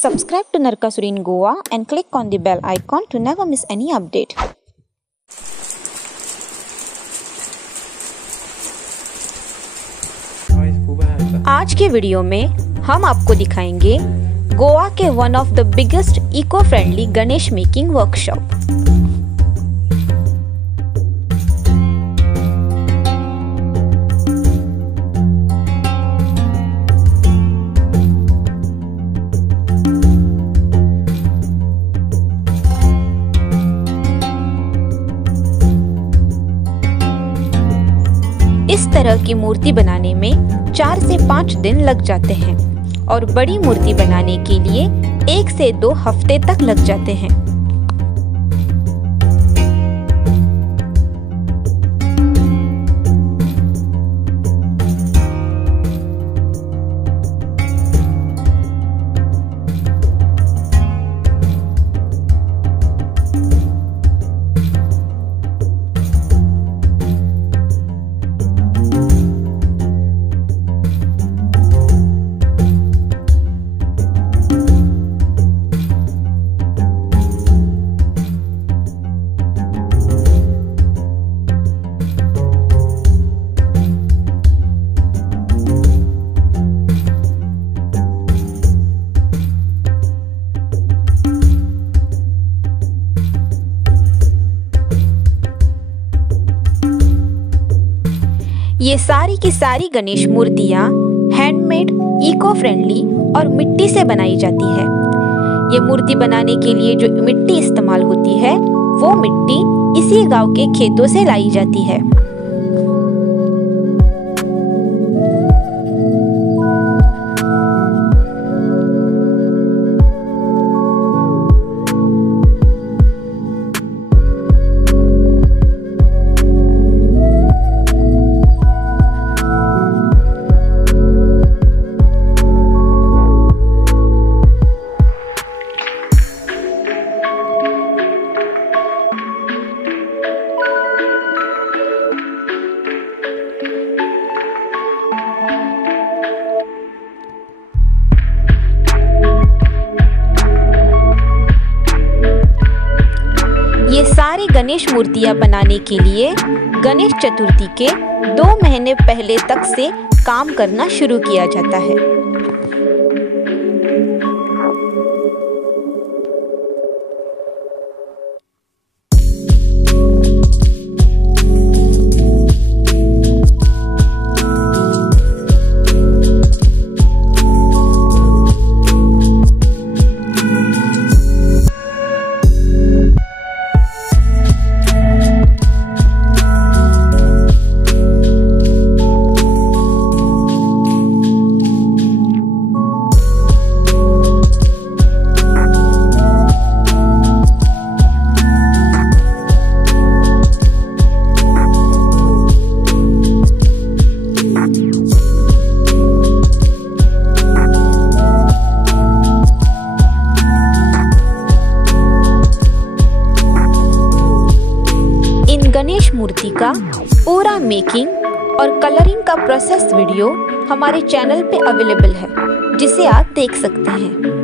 Subscribe to Narkasur in Goa and click on the bell icon to never miss any update. आज के video में हम आपको दिखाएंगे गोवा के one of the biggest eco friendly Ganesh making workshop. इस तरह की मूर्ति बनाने में 4 से 5 दिन लग जाते हैं और बड़ी मूर्ति बनाने के लिए 1 से 2 हफ्ते तक लग जाते हैं। ये सारी की सारी गणेश मूर्तियाँ हैंडमेड, इको फ्रेंडली और मिट्टी से बनाई जाती है। ये मूर्ति बनाने के लिए जो मिट्टी इस्तेमाल होती है वो मिट्टी इसी गांव के खेतों से लाई जाती है। ये सारी गणेश मूर्तियां बनाने के लिए गणेश चतुर्थी के 2 महीने पहले तक से काम करना शुरू किया जाता है। गणेश मूर्ति का पूरा मेकिंग और कलरिंग का प्रोसेस वीडियो हमारे चैनल पे अवेलेबल है, जिसे आप देख सकते हैं।